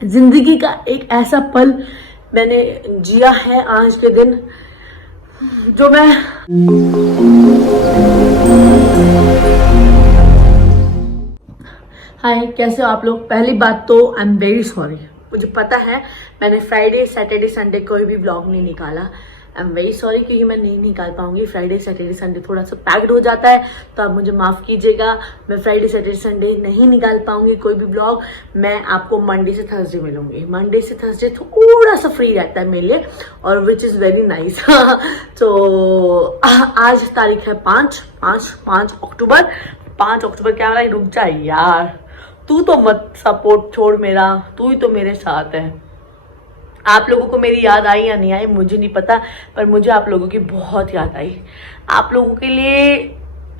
जिंदगी का एक ऐसा पल मैंने जिया है आज के दिन जो मैं हाय, कैसे हो आप लोग। पहली बात तो आई एम वेरी सॉरी। मुझे पता है मैंने फ्राइडे सैटरडे संडे कोई भी ब्लॉग नहीं निकाला। आई एम वेरी सॉरी क्योंकि मैं नहीं निकाल पाऊंगी। फ्राइडे सैटरडे संडे थोड़ा सा पैक्ड हो जाता है, तो आप मुझे माफ़ कीजिएगा। मैं फ्राइडे सैटरडे संडे नहीं निकाल पाऊंगी कोई भी ब्लॉग। मैं आपको मंडे से थर्सडे मिलूंगी। मंडे से थर्सडे थोड़ा सा फ्री रहता है मेरे लिए, और विच इज़ वेरी नाइस। तो आज तारीख है 5 अक्टूबर। 5 अक्टूबर क्या हो रहा है? रुक जा यार, तू तो मत सपोर्ट छोड़ मेरा, तू ही तो मेरे साथ है। आप लोगों को मेरी याद आई या नहीं आई मुझे नहीं पता, पर मुझे आप लोगों की बहुत याद आई। आप लोगों के लिए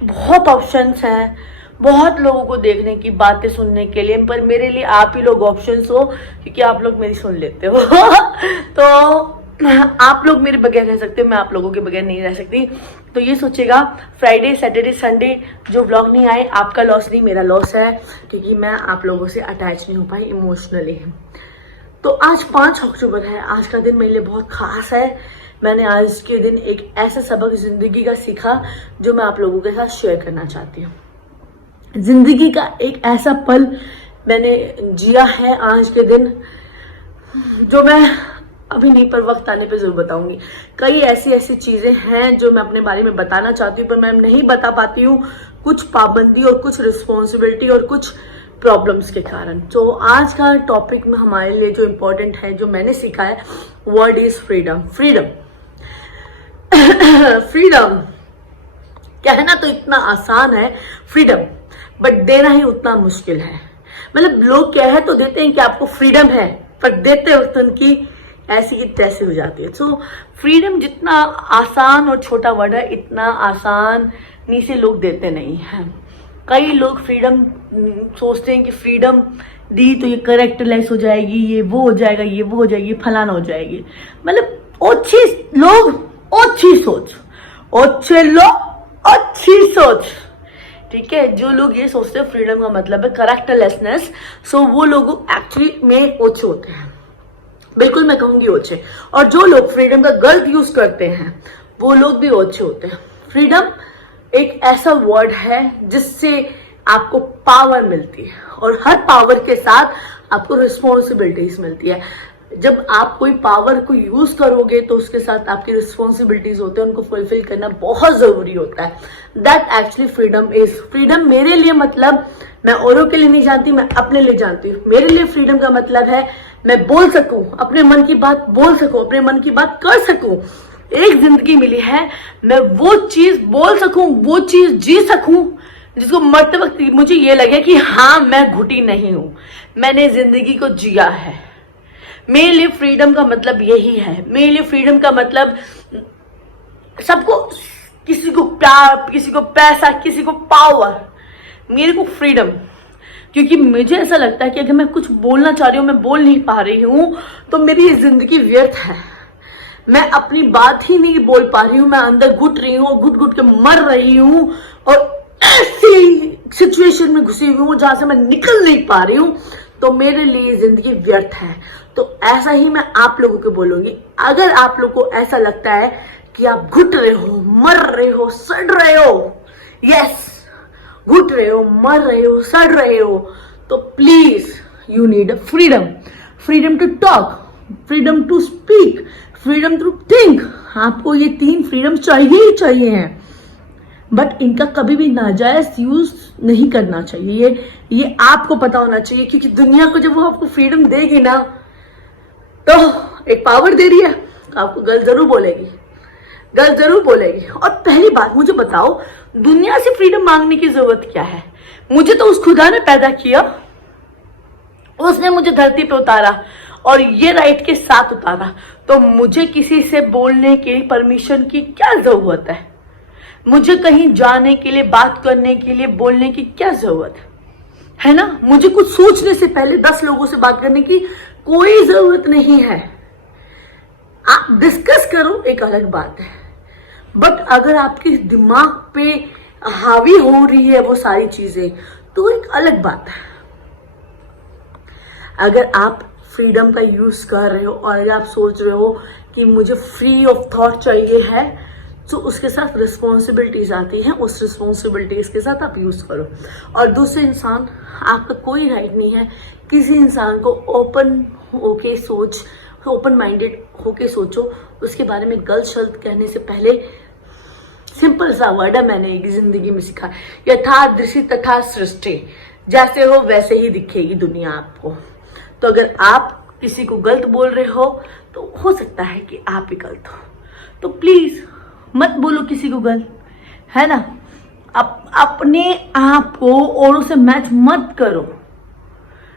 बहुत ऑप्शंस हैं, बहुत लोगों को देखने की, बातें सुनने के लिए, पर मेरे लिए आप ही लोग ऑप्शंस हो, क्योंकि आप लोग मेरी सुन लेते हो। तो आप लोग मेरे बगैर रह सकते हो, मैं आप लोगों के बगैर नहीं रह सकती। तो ये सोचेगा फ्राइडे सैटरडे संडे जो व्लॉग नहीं आए, आपका लॉस नहीं मेरा लॉस है, क्योंकि मैं आप लोगों से अटैच नहीं हो पाई इमोशनली। तो आज 5 अक्टूबर है। आज का दिन मेरे लिए बहुत खास है। मैंने आज के दिन एक ऐसा सबक जिंदगी का सीखा जो मैं आप लोगों के साथ शेयर करना चाहती हूँ। जिंदगी का एक ऐसा पल मैंने जिया है आज के दिन जो मैं अभी नहीं, पर वक्त आने पे जरूर बताऊंगी। कई ऐसी चीजें हैं जो मैं अपने बारे में बताना चाहती हूँ, पर मैं नहीं बता पाती हूँ, कुछ पाबंदी और कुछ रिस्पॉन्सिबिलिटी और कुछ प्रॉब्लम्स के कारण। तो आज का टॉपिक में हमारे लिए जो इम्पोर्टेंट है, जो मैंने सीखा है, word is freedom. Freedom freedom कहना तो इतना आसान है फ्रीडम, बट देना ही उतना मुश्किल है। मतलब लोग कह तो देते हैं कि आपको फ्रीडम है, पर देते वक्त उनकी ऐसी की तैसी हो जाती है। तो फ्रीडम जितना आसान और छोटा वर्ड है, इतना आसानी से लोग देते नहीं हैं। कई लोग फ्रीडम सोचते हैं कि फ्रीडम दी तो ये करेक्टरलेस हो जाएगी, ये वो हो जाएगा, ये वो हो जाएगी, फलाना हो जाएगी। मतलब अच्छे लोग अच्छी सोच, अच्छे लोग अच्छी सोच, ठीक है। जो लोग ये सोचते हैं फ्रीडम का मतलब है करेक्टरलेसनेस, सो वो लोग एक्चुअली में ओछे होते हैं। बिल्कुल मैं कहूंगी ओछे। और जो लोग फ्रीडम का गलत यूज करते हैं वो लोग भी ओछे होते हैं। फ्रीडम एक ऐसा वर्ड है जिससे आपको पावर मिलती है, और हर पावर के साथ आपको रिस्पॉन्सिबिलिटीज मिलती है। जब आप कोई पावर को यूज करोगे तो उसके साथ आपकी रिस्पॉन्सिबिलिटीज होते हैं, उनको फुलफिल करना बहुत जरूरी होता है। That actually freedom is. Freedom मेरे लिए मतलब, मैं औरों के लिए नहीं जानती, मैं अपने लिए जानती हूँ। मेरे लिए फ्रीडम का मतलब है मैं बोल सकूं, अपने मन की बात बोल सकूं, अपने मन की बात कर सकूं। एक जिंदगी मिली है, मैं वो चीज बोल सकूं, वो चीज जी सकूं जिसको मरते वक्त मुझे ये लगे कि हाँ मैं घुटी नहीं हूं, मैंने जिंदगी को जिया है। मेरे लिए फ्रीडम का मतलब यही है। मेरे लिए फ्रीडम का मतलब सबको, किसी को प्यार, किसी को पैसा, किसी को पावर, मेरे को फ्रीडम। क्योंकि मुझे ऐसा लगता है कि अगर मैं कुछ बोलना चाह रही हूँ, मैं बोल नहीं पा रही हूँ, तो मेरी जिंदगी व्यर्थ है। मैं अपनी बात ही नहीं बोल पा रही हूँ, मैं अंदर घुट रही हूँ, घुट घुट के मर रही हूँ, और ऐसी सिचुएशन में घुसी हुई हूँ जहां से मैं निकल नहीं पा रही हूँ, तो मेरे लिए जिंदगी व्यर्थ है। तो ऐसा ही मैं आप लोगों को बोलूंगी। अगर आप लोग को ऐसा लगता है कि आप घुट रहे हो, मर रहे हो, सड़ रहे हो, यस, घुट रहे हो, मर रहे हो, सड़ रहे हो, तो please you need freedom. Freedom to talk, freedom to speak, freedom to think. आपको ये 3 फ्रीडम चाहिए ही चाहिए हैं, बट इनका कभी भी नाजायज यूज नहीं करना चाहिए। ये आपको पता होना चाहिए, क्योंकि दुनिया को जब वो आपको फ्रीडम देगी ना, तो एक पावर दे रही है, तो आपको गलत जरूर बोलेगी, गलत जरूर बोलेगी। और पहली बात मुझे बताओ, दुनिया से फ्रीडम मांगने की जरूरत क्या है? मुझे तो उस खुदा ने पैदा किया, उसने मुझे धरती पे उतारा और ये राइट के साथ उतारा, तो मुझे किसी से बोलने के लिए परमिशन की क्या जरूरत है? मुझे कहीं जाने के लिए, बात करने के लिए, बोलने की क्या जरूरत है ना? मुझे कुछ सोचने से पहले 10 लोगों से बात करने की कोई जरूरत नहीं है। आप डिस्कस करो, एक अलग बात है, बट अगर आपके दिमाग पे हावी हो रही है वो सारी चीजें, तो एक अलग बात है। अगर आप फ्रीडम का यूज कर रहे हो और अगर आप सोच रहे हो कि मुझे फ्री ऑफ थॉट चाहिए है, तो उसके साथ रिस्पॉन्सिबिलिटीज आती हैं, उस रिस्पॉन्सिबिलिटीज के साथ आप यूज करो। और दूसरे इंसान, आपका कोई राइट नहीं है किसी इंसान को ओपन होके सोच, ओपन माइंडेड होके सोचो, उसके बारे में गलत शब्द कहने से पहले सिंपल सा वर्ड है, मैंने एक जिंदगी में सीखा, यथा दृष्टि तथा सृष्टि, जैसे हो वैसे ही दिखेगी दुनिया आपको। तो अगर आप किसी को गलत बोल रहे हो तो हो सकता है कि आप ही गलत हो, तो प्लीज मत बोलो किसी को गलत, है ना। अपने आप को औरों से मैच मत करो।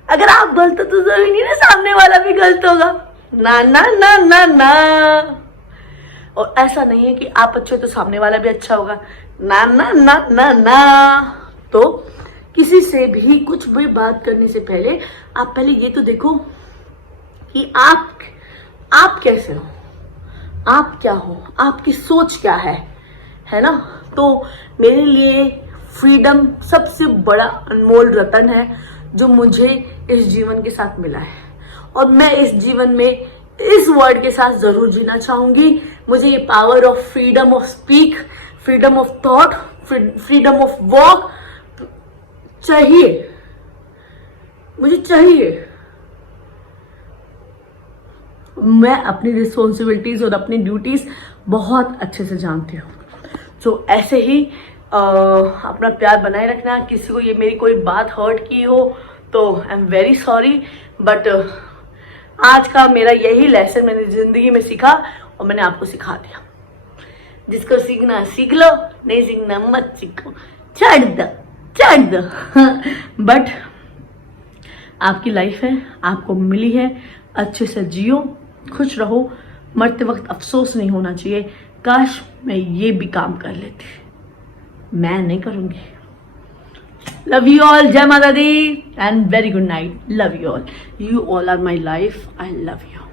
अगर आप गलत हो तो जरूरी नहीं ना सामने वाला भी गलत होगा, ना ना ना ना ना। और ऐसा नहीं है कि आप अच्छे हो तो सामने वाला भी अच्छा होगा, ना ना ना ना ना। तो किसी से भी कुछ भी बात करने से पहले आप पहले ये तो देखो कि आप कैसे हो, आप क्या हो, आपकी सोच क्या है ना। तो मेरे लिए फ्रीडम सबसे बड़ा अनमोल रतन है जो मुझे इस जीवन के साथ मिला है, और मैं इस जीवन में इस वर्ड के साथ जरूर जीना चाहूंगी। मुझे ये power of freedom of speak, freedom of thought, freedom of walk चाहिए, मुझे चाहिए। मैं अपनी रिस्पॉन्सिबिलिटीज और अपनी ड्यूटीज बहुत अच्छे से जानती हूँ। तो ऐसे ही अपना प्यार बनाए रखना। किसी को ये मेरी कोई बात हर्ट की हो तो I am very sorry, but आज का मेरा यही लेसन मैंने जिंदगी में सीखा और मैंने आपको सिखा दिया। जिसको सीखना सीख लो, नहीं सीखना मत सीखो, छोड़ दो। बट आपकी लाइफ है, आपको मिली है, अच्छे से जियो, खुश रहो। मरते वक्त अफसोस नहीं होना चाहिए, काश मैं ये भी काम कर लेती। मैं नहीं करूंगी। लव यू ऑल, जय माता दी and very good night. Love you all, you all are my life, I love you.